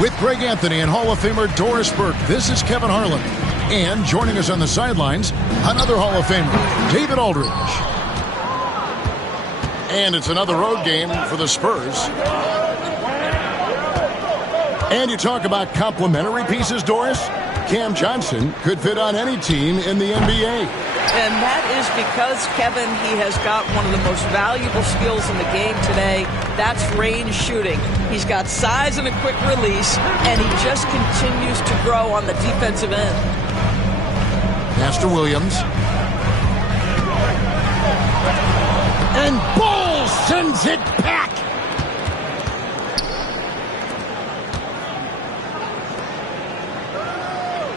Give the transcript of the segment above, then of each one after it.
With Greg Anthony and Hall of Famer Doris Burke, this is Kevin Harlan. And joining us on the sidelines, another Hall of Famer, David Aldridge. And it's another road game for the Spurs. And you talk about complementary pieces, Doris. Cam Johnson could fit on any team in the NBA. And that is because, Kevin, he has got one of the most valuable skills in the game today. That's range shooting. He's got size and a quick release, and he just continues to grow on the defensive end. Pass to Williams. And Ball sends it back.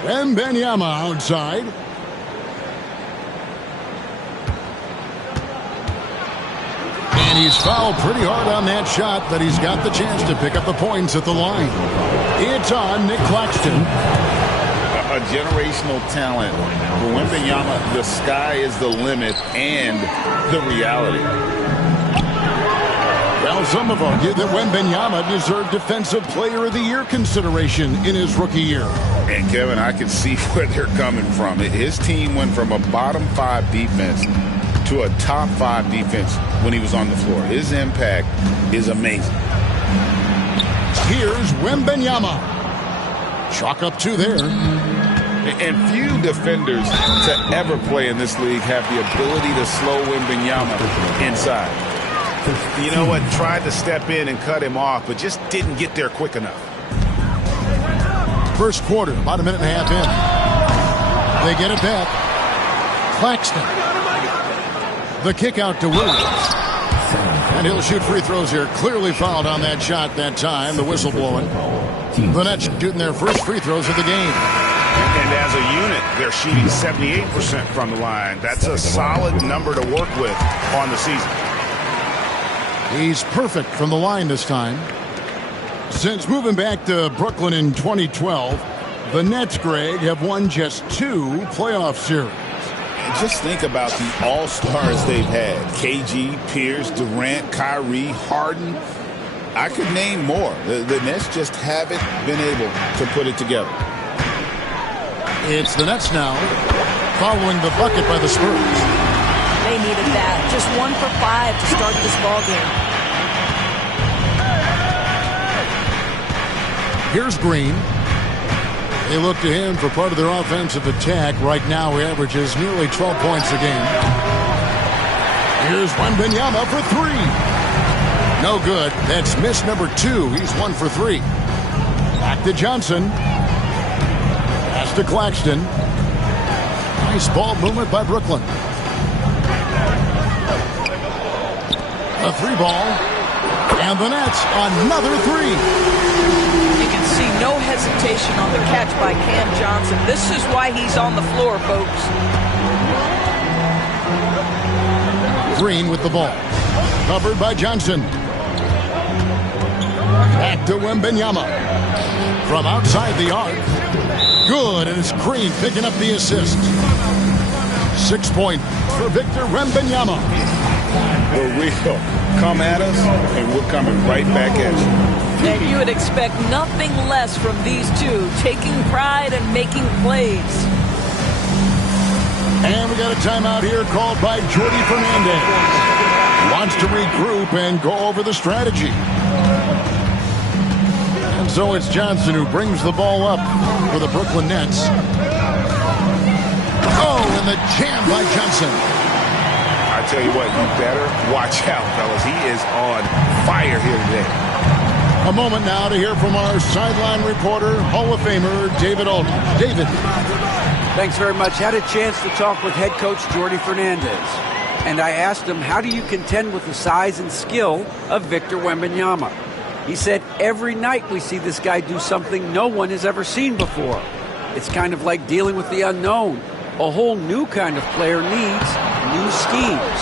Wembanyama outside. And he's fouled pretty hard on that shot, but he's got the chance to pick up the points at the line. It's on Nick Claxton. A generational talent. For Wembanyama, the sky is the limit and the reality. Well, some have argued that Wembanyama deserved Defensive Player of the Year consideration in his rookie year. And, Kevin, I can see where they're coming from. His team went from a bottom 5 defense to a top 5 defense when he was on the floor. His impact is amazing. Here's Wembanyama. Chalk up 2 there. And few defenders to ever play in this league have the ability to slow Wembanyama inside. You know what? Tried to step in and cut him off, but just didn't get there quick enough. First quarter, about a minute and a half in. They get it back. Claxton. The kick out to Williams. And he'll shoot free throws here. Clearly fouled on that shot that time. The whistle blowing. The Nets shooting their first free throws of the game. And as a unit, they're shooting 78% from the line. That's a solid number to work with on the season. He's perfect from the line this time. Since moving back to Brooklyn in 2012, the Nets, Greg, have won just 2 playoff series. Just think about the all-stars they've had. KG, Pierce, Durant, Kyrie, Harden. I could name more. The Nets just haven't been able to put it together. It's the Nets now, following the bucket by the Spurs. They needed that. Just 1 for 5 to start this ball game. Here's Green. They look to him for part of their offensive attack. Right now, he averages nearly 12 points a game. Here's Wembanyama for 3. No good. That's miss number 2. He's 1 for 3. Back to Johnson. Pass to Claxton. Nice ball movement by Brooklyn. A 3 ball. And the Nets, another 3. You can see no hesitation on the catch by Cam Johnson. This is why he's on the floor, folks. Green with the ball. Covered by Johnson. Back to Wembanyama. From outside the arc. Good, and it's Green picking up the assist. 6 points for Victor Wembanyama. We're real. Come at us, and we're coming right back at you. And you would expect nothing less from these two, taking pride and making plays. And we got a timeout here called by Jordi Fernandez. Wants to regroup and go over the strategy. And so it's Johnson who brings the ball up for the Brooklyn Nets. Oh, and the jam by Johnson. I tell you what, you better watch out, fellas. He is on fire here today. A moment now to hear from our sideline reporter, Hall of Famer David Aldridge. David. Thanks very much. Had a chance to talk with head coach Jordi Fernandez. And I asked him, how do you contend with the size and skill of Victor Wembanyama? He said, every night we see this guy do something no one has ever seen before. It's kind of like dealing with the unknown. A whole new kind of player needs new schemes.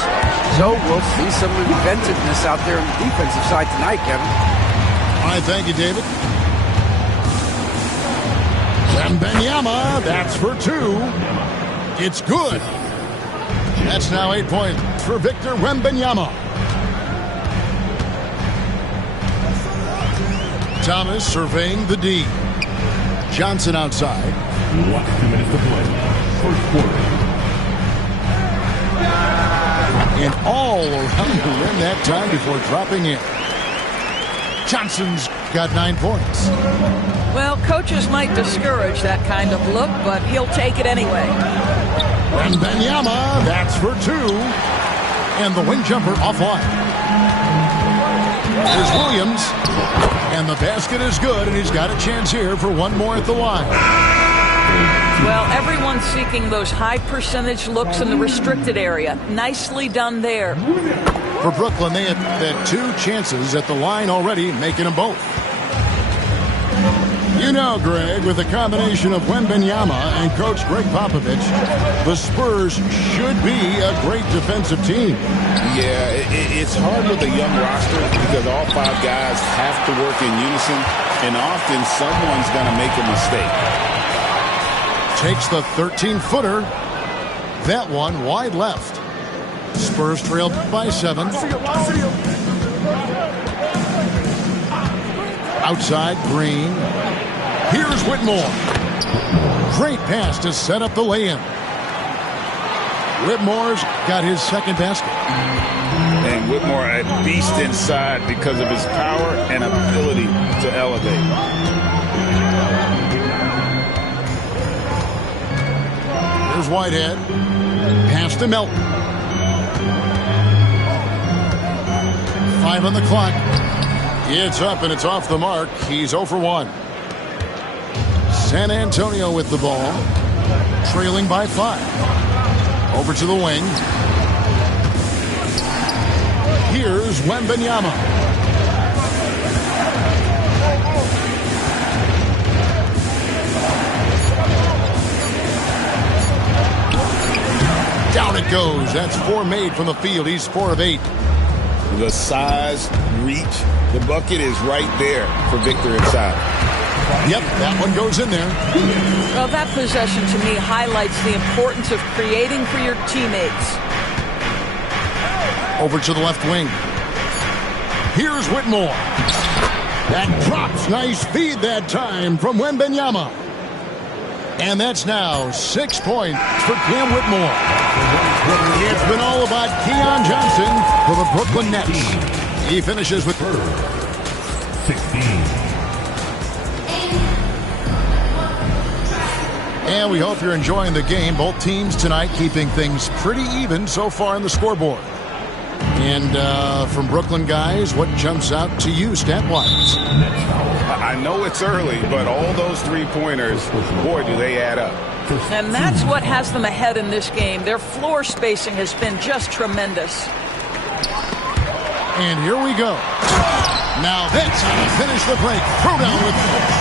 So we'll see some inventiveness out there on the defensive side tonight, Kevin. All right, thank you, David. Wembanyama, that's for 2. It's good. That's now 8 points for Victor Wembanyama. Thomas surveying the D. Johnson outside. 2 minutes to play. First quarter. And all around the rim that time before dropping in. Johnson's got 9 points. Well, coaches might discourage that kind of look, but he'll take it anyway. Wembanyama, that's for 2. And the wing jumper offline. There's Williams. And the basket is good, and he's got a chance here for one more at the line. Well, everyone's seeking those high percentage looks in the restricted area. Nicely done there. For Brooklyn, they had 2 chances at the line already, making them both. You know, Greg, with the combination of Wembanyama and Coach Greg Popovich, the Spurs should be a great defensive team. Yeah, it's hard with a young roster because all 5 guys have to work in unison, and often someone's going to make a mistake. Takes the 13-footer. That one wide left. Spurs trailed by 7. Outside, Green. Here's Whitmore. Great pass to set up the lay-in. Whitmore's got his second basket. And Whitmore a beast inside because of his power and ability to elevate. Here's Whitehead. Pass to Melton. 5 on the clock. It's up and it's off the mark. He's 0 for 1. San Antonio with the ball. Trailing by 5. Over to the wing. Here's Wembanyama. Down it goes. That's 4 made from the field. He's 4 of 8. The size, reach, the bucket is right there for Victor inside. Yep, that one goes in there. Well, that possession to me highlights the importance of creating for your teammates. Over to the left wing. Here's Whitmore. That drops. Nice feed that time from Wembanyama. And that's now 6 points for Cam Whitmore. It's been all about Keon Johnson for the Brooklyn Nets. He finishes with 16. And we hope you're enjoying the game. Both teams tonight keeping things pretty even so far in the scoreboard. And from Brooklyn guys, what jumps out to you stat-wise? I know it's early, but all those 3-pointers, boy, do they add up. And that's what has them ahead in this game. Their floor spacing has been just tremendous. And here we go. Now that's how to finish the break. Throw down with force.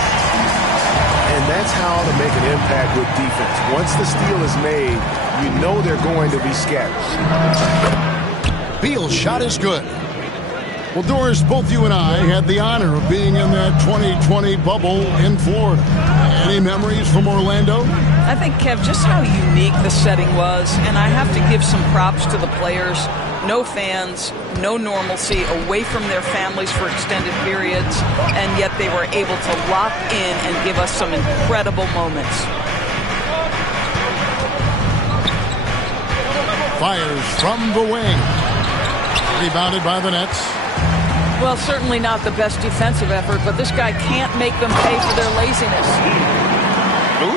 And that's how to make an impact with defense. Once the steal is made, you know they're going to be scattered. Beal's shot is good. Well, Doris, both you and I had the honor of being in that 2020 bubble in Florida. Any memories from Orlando? I think, Kev, just how unique the setting was, and I have to give some props to the players. No fans, no normalcy, away from their families for extended periods, and yet they were able to lock in and give us some incredible moments. Fires from the wing. Rebounded by the Nets. Well, certainly not the best defensive effort, but this guy can't make them pay for their laziness. Ooh,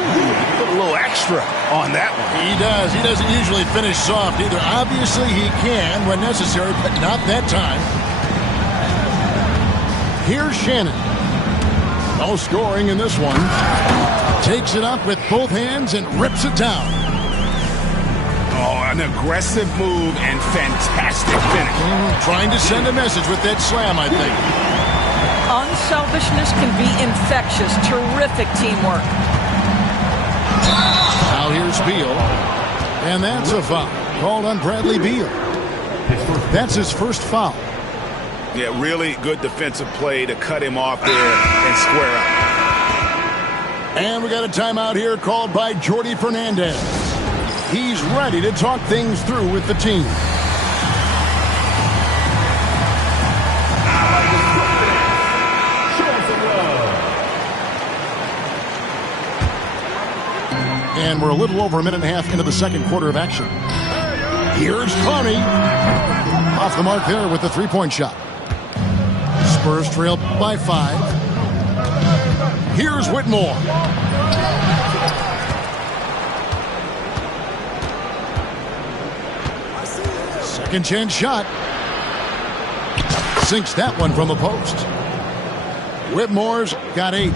put a little extra on that one. He does. He doesn't usually finish soft either. Obviously, he can when necessary, but not that time. Here's Shannon. No scoring in this one. Takes it up with both hands and rips it down. Oh, an aggressive move and fantastic finish. Trying to send a message with that slam, I think. Unselfishness can be infectious. Terrific teamwork. Now here's Beal. And that's a foul called on Bradley Beal. That's his first foul. Yeah, really good defensive play to cut him off there and square up. And we got a timeout here called by Jordi Fernandez. He's ready to talk things through with the team. And we're a little over a minute and a half into the second quarter of action. Here's Clowney. Off the mark there with the three-point shot. Spurs trail by 5. Here's Whitmore. Second chance shot. Sinks that one from the post. Whitmore's got 8.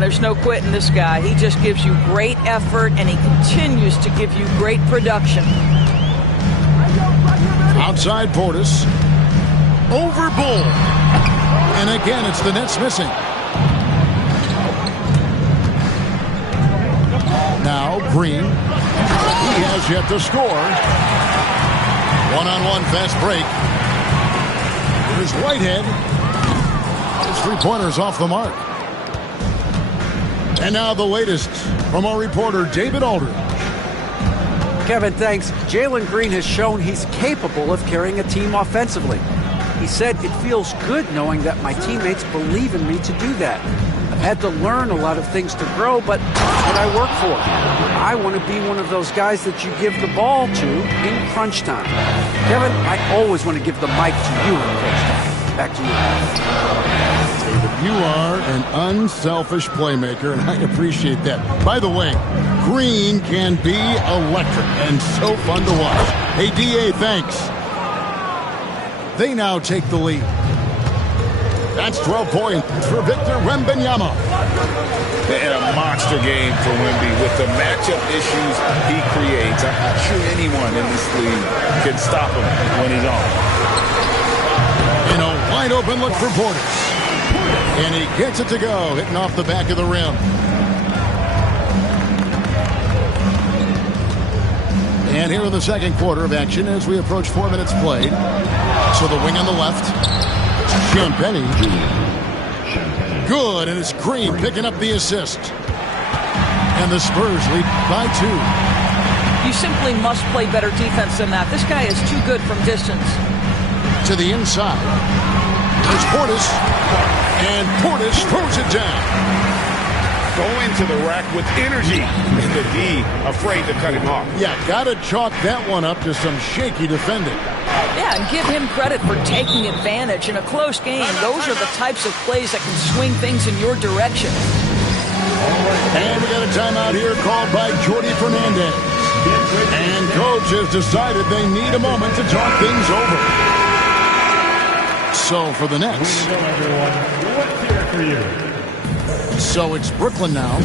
There's no quitting this guy. He just gives you great effort, and he continues to give you great production. Outside Portis. Over Bull. And again, it's the Nets missing. Now Green. He has yet to score. One-on-one fast break. Here's Whitehead. His three-pointers off the mark. And now the latest from our reporter, David Aldridge. Kevin, thanks. Jalen Green has shown he's capable of carrying a team offensively. He said, "It feels good knowing that my teammates believe in me to do that. I've had to learn a lot of things to grow, but that's what I work for. I want to be one of those guys that you give the ball to in crunch time." Kevin, I always want to give the mic to you in crunch time. Back to you. David, you are an unselfish playmaker, and I appreciate that. By the way, Green can be electric and so fun to watch. Hey, D.A., thanks. They now take the lead. That's 12 points for Victor Wembanyama. And a monster game for Wemby with the matchup issues he creates. I'm not sure anyone in this league can stop him when he's on. In a wide open look for Portis. And he gets it to go, hitting off the back of the rim. And here in the second quarter of action as we approach 4 minutes played. So the wing on the left. Champagnie. Good, and it's Green picking up the assist. And the Spurs lead by 2. You simply must play better defense than that. This guy is too good from distance. To the inside. There's Portis. And Portis throws it down. Go into the rack with energy. And the D afraid to cut him off. Yeah, gotta chalk that one up to some shaky defending. Yeah, and give him credit for taking advantage. In a close game, those are the types of plays that can swing things in your direction. And we got a timeout here called by Jordi Fernandez. And coach has decided they need a moment to talk things over. So for the Nets. So it's Brooklyn now.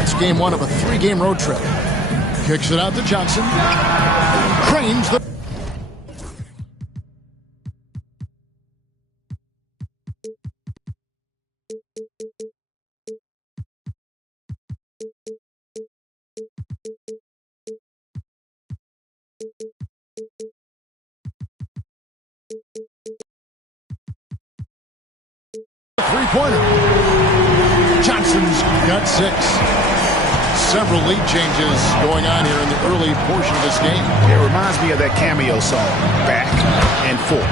It's game 1 of a 3-game road trip. Kicks it out to Johnson. Cranes the... Three-pointer. Johnson's got 6. Several lead changes going on here in the early portion of this game. It reminds me of that cameo song, Back and Forth.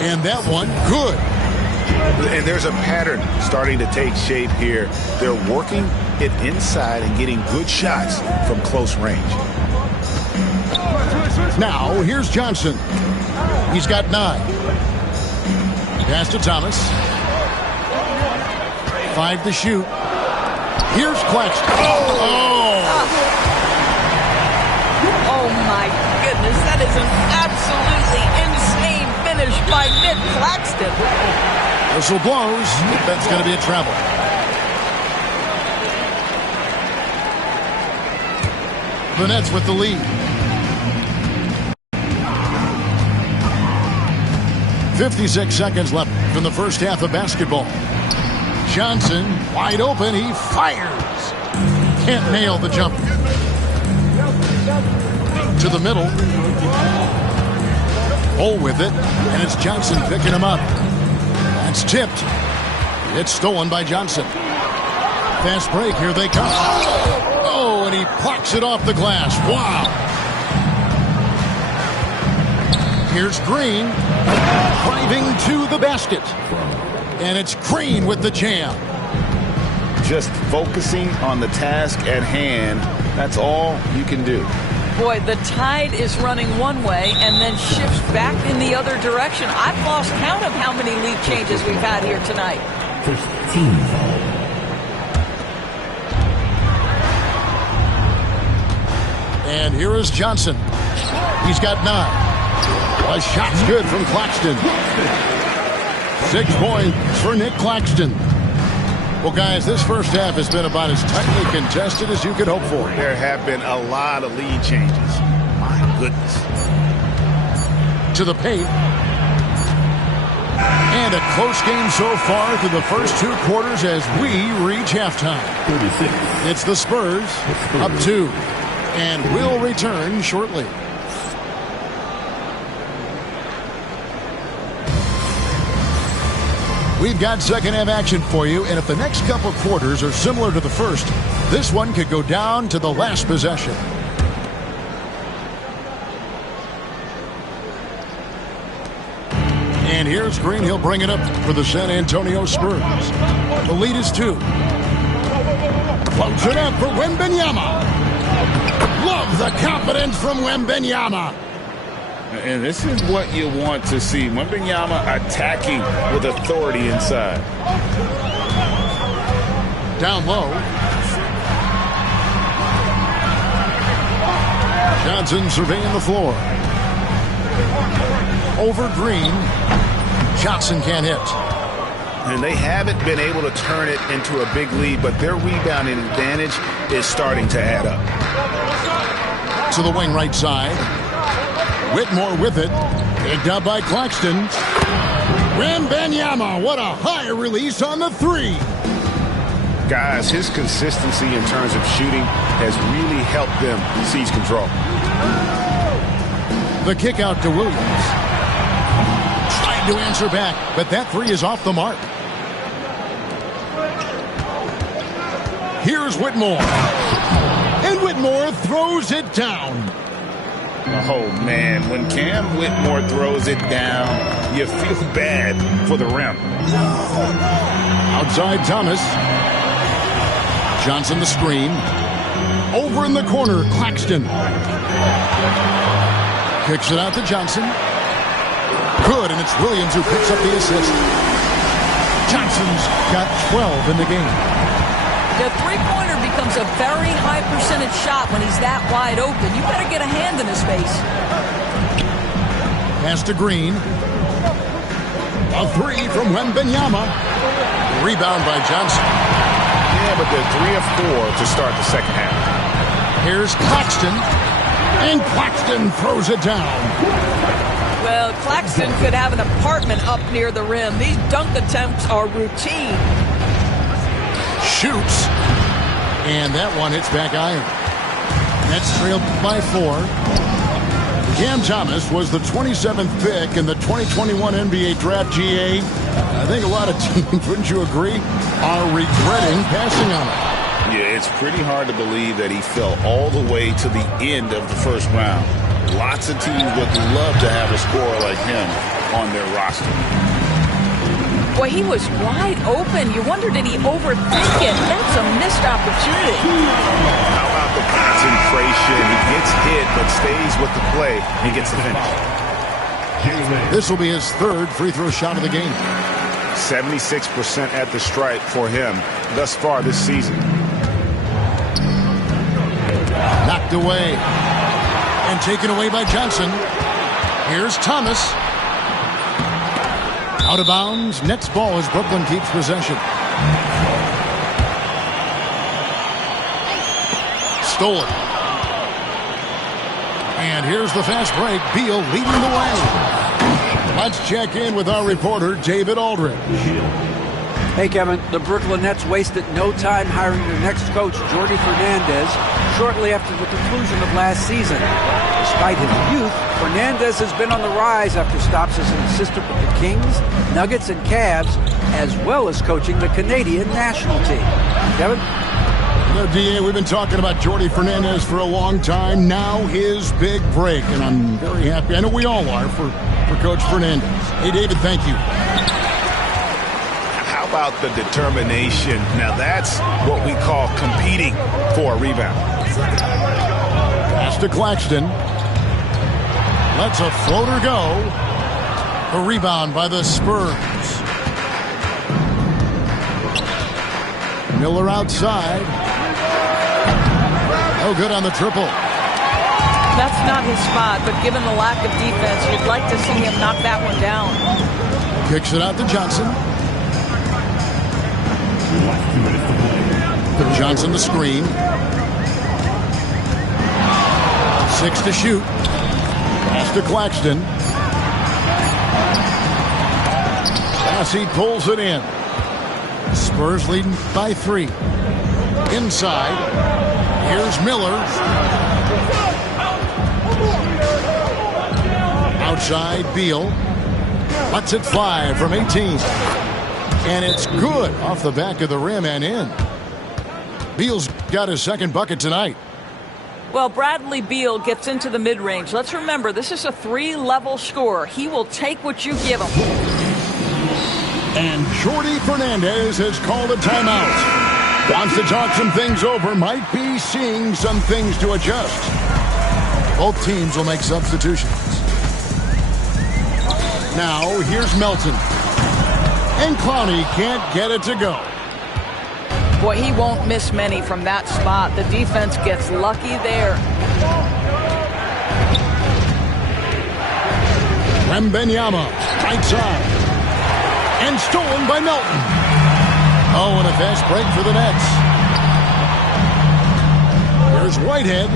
And that one, good. And there's a pattern starting to take shape here. They're working it inside and getting good shots from close range. Now, here's Johnson. He's got 9. Pass to Thomas. 5 to shoot. Here's Claxton. Oh, my goodness. That is an absolutely insane finish by Nick Claxton. Whistle blows. That's going to be a travel. The Nets with the lead. 56 seconds left in the first half of basketball. Johnson, wide open, he fires. Can't nail the jumper. To the middle. Hole with it, and it's Johnson picking him up. That's tipped. It's stolen by Johnson. Fast break, here they come. Oh, and he plucks it off the glass. Wow. Here's Green. Driving to the basket. And it's Green with the jam. just focusing on the task at hand. That's all you can do. Boy, the tide is running one way and then shifts back in the other direction. I've lost count of how many lead changes we've had here tonight. First team foul. And here is Johnson. He's got 9. A shot's good from Claxton. 6 points for Nick Claxton. Well, guys, this first half has been about as tightly contested as you could hope for. There have been a lot of lead changes. My goodness. To the paint. And a close game so far through the first 2 quarters as we reach halftime. 36. It's the Spurs up 2. And we'll return shortly. We've got second half action for you, and if the next couple quarters are similar to the first, this one could go down to the last possession. And here's Green. He'll bring it up for the San Antonio Spurs. The lead is 2. Floats it up for Wembanyama. Love the confidence from Wembanyama. And this is what you want to see. Wembanyama attacking with authority inside. Down low. Johnson surveying the floor. Over Green. Johnson can't hit. And they haven't been able to turn it into a big lead, but their rebounding advantage is starting to add up. To the wing right side. Whitmore with it. Picked up by Claxton. Wembanyama, what a high release on the 3. Guys, his consistency in terms of shooting has really helped them seize control. The kick out to Williams. Trying to answer back, but that 3 is off the mark. Here's Whitmore. And Whitmore throws it down. Oh, man, when Cam Whitmore throws it down, you feel bad for the rim. Outside Thomas. Johnson the screen. Over in the corner, Claxton. Kicks it out to Johnson. Good, and it's Williams who picks up the assist. Johnson's got 12 in the game. The three-pointer becomes a very high percentage shot when he's that wide open. You better get a hand in his face. Pass to Green. A 3 from Wembanyama. Rebound by Johnson. Yeah, but they're 3 of 4 to start the second half. Here's Claxton. And Claxton throws it down. Well, Claxton could have an apartment up near the rim. These dunk attempts are routine. Shoots. And that one hits back iron. That's trailed by 4. Cam Thomas was the 27th pick in the 2021 NBA Draft. GA. I think a lot of teams, wouldn't you agree, are regretting passing on it. Yeah, it's pretty hard to believe that he fell all the way to the end of the first round. Lots of teams would love to have a scorer like him on their roster. Boy, he was wide open. You wonder, did he overthink it? That's a missed opportunity. How about the concentration? He gets hit, but stays with the play and gets the finish. This will be his 3rd free throw shot of the game. 76% at the stripe for him thus far this season. Knocked away. And taken away by Johnson. Here's Thomas. Out of bounds. Next ball as Brooklyn keeps possession. Stolen. And here's the fast break. Beal leading the way. Let's check in with our reporter, David Aldridge. Hey, Kevin, the Brooklyn Nets wasted no time hiring their next coach, Jordi Fernandez, shortly after the conclusion of last season. Despite his youth, Fernandez has been on the rise after stops as an assistant with the Kings, Nuggets, and Cavs, as well as coaching the Canadian national team. Kevin? DA, we've been talking about Jordi Fernandez for a long time. Now his big break, and I'm very happy. I know we all are for Coach Fernandez. Hey, David, thank you. about the determination? Now that's what we call competing for a rebound. Pass to Claxton. Lets a floater go. A rebound by the Spurs. Miller outside. No good on the triple. That's not his spot, but given the lack of defense, you'd like to see him knock that one down. Kicks it out to Johnson. Johnson the screen. 6 to shoot. Pass to Claxton. He pulls it in. Spurs leading by 3. Inside. Here's Miller. Outside, Beal. Lets it fly from 18. And it's good off the back of the rim and in. Beal's got his second bucket tonight. Well, Bradley Beal gets into the mid-range. Let's remember, this is a 3-level scorer. He will take what you give him. And Jordi Fernandez has called a timeout. Wants to talk some things over. Might be seeing some things to adjust. Both teams will make substitutions. Now, here's Melton. And Clowney can't get it to go. Boy, he won't miss many from that spot. The defense gets lucky there. Wembanyama, right side. And stolen by Melton. Oh, and a fast break for the Nets. Here's Whitehead.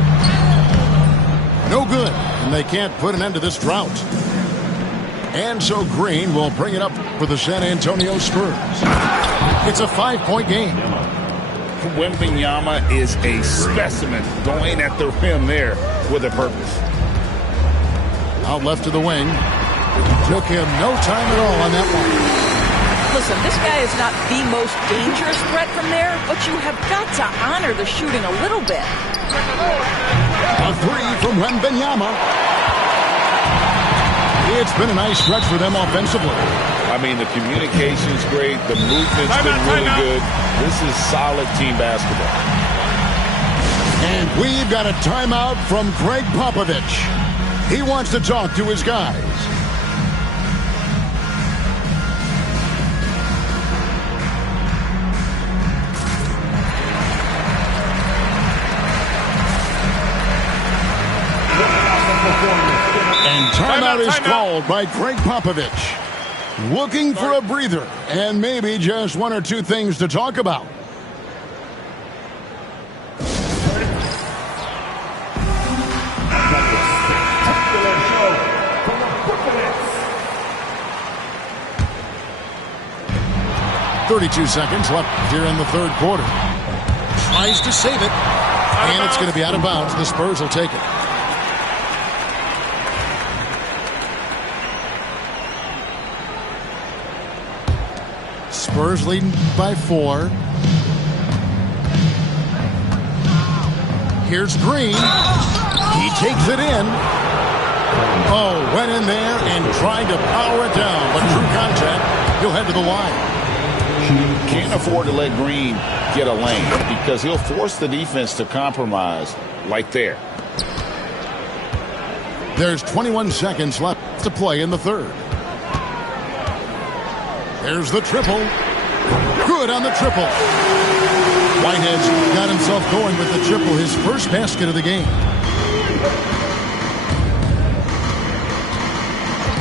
No good. And they can't put an end to this drought. And so Green will bring it up for the San Antonio Spurs. It's a 5-point game. Wembanyama is a specimen going at the rim there with a purpose. Out left to the wing. Took him no time at all on that one. Listen, this guy is not the most dangerous threat from there, but you have got to honor the shooting a little bit. A 3 from Wembanyama. It's been a nice stretch for them offensively. I mean, the communication's great. The movement's been really good. This is solid team basketball. And we've got a timeout from Greg Popovich. He wants to talk to his guys. And timeout is called by Greg Popovich. Looking for a breather and maybe just one or two things to talk about. .32 seconds left here in the third quarter. Tries to save it, and it's going to be out of bounds. The Spurs will take it. Spurs leading by 4. Here's Green. He takes it in. Oh, went in there and tried to power it down, but true contact, he'll head to the line. Can't afford to let Green get a lane because he'll force the defense to compromise like there. There's 21 seconds left to play in the third. There's the triple. Good on the triple. Whitehead's got himself going with the triple, his first basket of the game.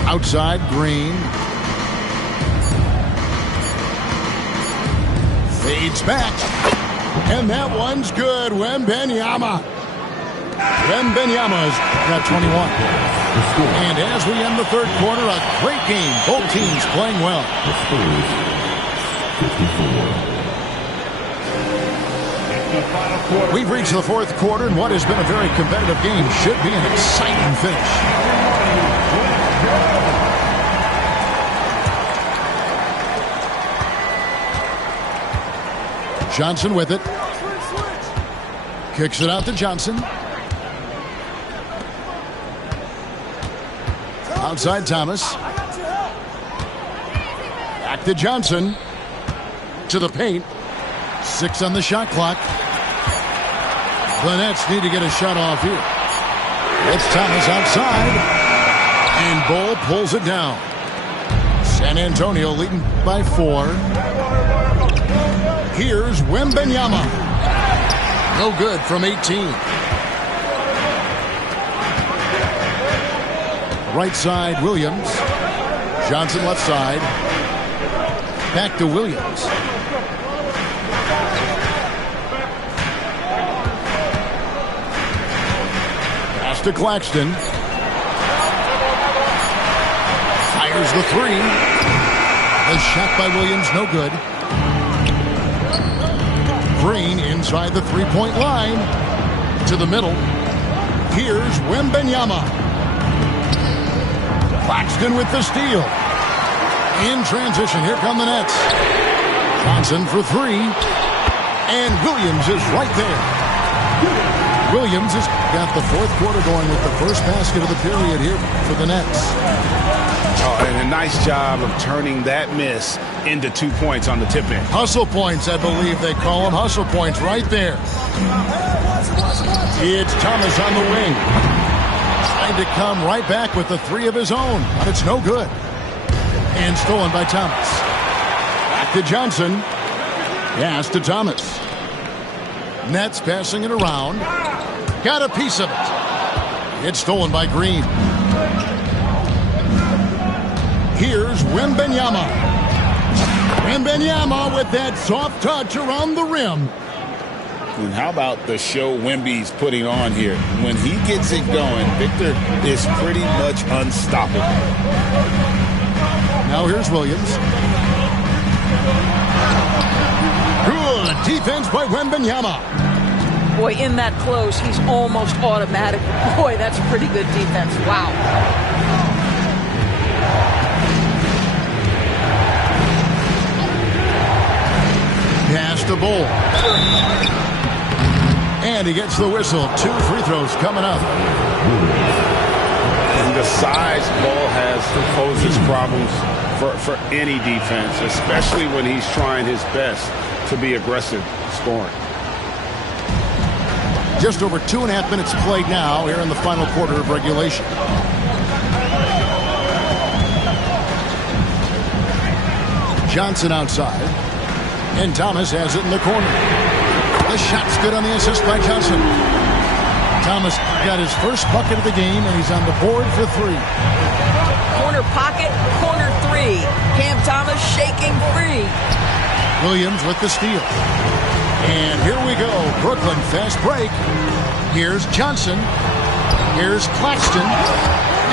Outside, Green. Fades back. And that one's good. Wembanyama. Wembanyama's got 21. And as we end the third quarter, a great game. Both teams playing well. The Spurs, 54. We've reached the fourth quarter, and what has been a very competitive game should be an exciting finish. Johnson with it. Kicks it out to Johnson. Outside Thomas. Back to Johnson. to the paint. 6 on the shot clock. The Nets need to get a shot off here. It's Thomas outside. And Bol pulls it down. San Antonio leading by 4. Here's Wembanyama. No good from 18. Right side, Williams. Johnson left side. Back to Williams. Pass to Claxton. Fires the 3. The shot by Williams, no good. Green inside the three-point line. To the middle. Here's Wembanyama. Claxton with the steal. In transition, here come the Nets. Johnson for 3. And Williams is right there. Williams has got the fourth quarter going with the first basket of the period here for the Nets. Oh, and a nice job of turning that miss into 2 points on the tip-in. Hustle points, I believe they call them. Hustle points right there. It's Thomas on the wing. Trying to come right back with the 3 of his own, but it's no good. And stolen by Thomas. Back to Johnson. Pass to Thomas. Nets passing it around. Got a piece of it. It's stolen by Green. Here's Wembanyama. Wembanyama with that soft touch around the rim. And how about the show Wemby's putting on here? When he gets it going, Victor is pretty much unstoppable. Now here's Williams. Good defense by Wembanyama. Boy, in that close, he's almost automatic. Boy, that's pretty good defense. Wow. Pass to Bol. And he gets the whistle. 2 free throws coming up. And the size Bol has poses problems for any defense, especially when he's trying his best to be aggressive scoring. Just over 2.5 minutes played now here in the final quarter of regulation. Johnson outside. And Thomas has it in the corner. The shot's good on the assist by Johnson. Thomas got his first bucket of the game, and he's on the board for 3. Corner pocket, corner 3. Cam Thomas shaking free. Williams with the steal. And here we go. Brooklyn fast break. Here's Johnson. Here's Claxton.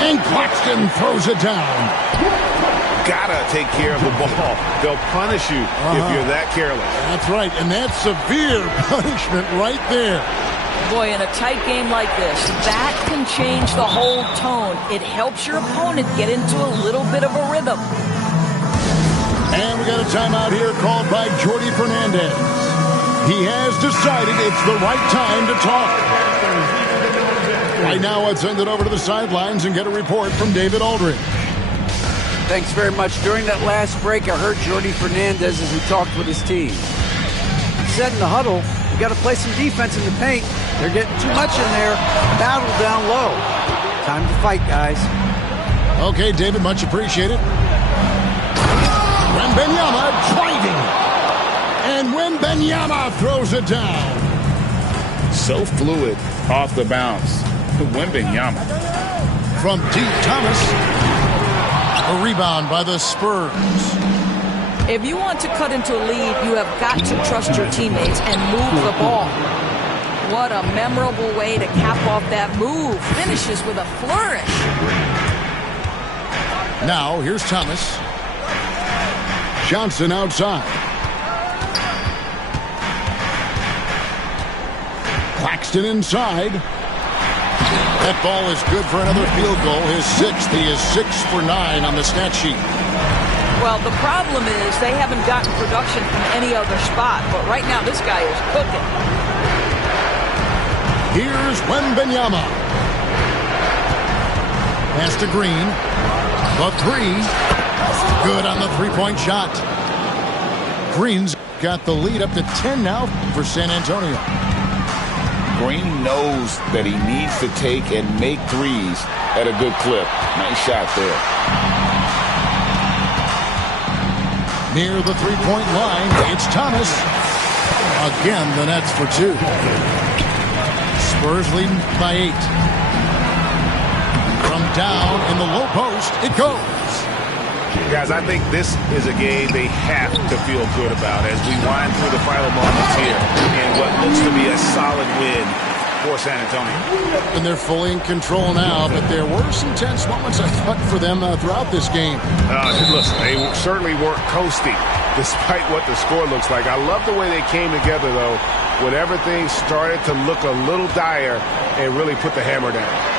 And Claxton throws it down. Gotta take care of the ball. They'll punish you if you're that careless. That's right, and that's severe punishment right there. Boy, in a tight game like this, that can change the whole tone. It helps your opponent get into a little bit of a rhythm. And we got a timeout here called by Jordi Fernandez. He has decided it's the right time to talk. Right now, let's send it over to the sidelines and get a report from David Aldridge. Thanks very much. During that last break, I heard Jordi Fernandez as he talked with his team. He said in the huddle, we got to play some defense in the paint. They're getting too much in there. Battle down low. Time to fight, guys. Okay, David, much appreciated. Wembanyama driving. And Wembanyama throws it down. So fluid off the bounce. Wembanyama. From deep, Thomas. A rebound by the Spurs. If you want to cut into a lead, you have got to trust your teammates and move the ball. What a memorable way to cap off that move. Finishes with a flourish. Now, here's Thomas. Johnson outside. Claxton inside. That ball is good for another field goal. His 6th. He is 6 for 9 on the stat sheet. Well, the problem is they haven't gotten production from any other spot. But right now, this guy is cooking. Here's Wembanyama. Pass to Green. The 3. Good on the three-point shot. Green's got the lead up to 10 now for San Antonio. Green knows that he needs to take and make threes at a good clip. Nice shot there. Near the three-point line, it's Thomas. Again, the Nets for 2. Spurs leading by 8. From down in the low post, it goes. Guys, I think this is a game they have to feel good about as we wind through the final moments here in what looks to be a solid win for San Antonio. And they're fully in control now, but there were some tense moments, I thought, for them throughout this game. Listen, they certainly weren't coasting despite what the score looks like. I love the way they came together, though, when everything started to look a little dire and really put the hammer down.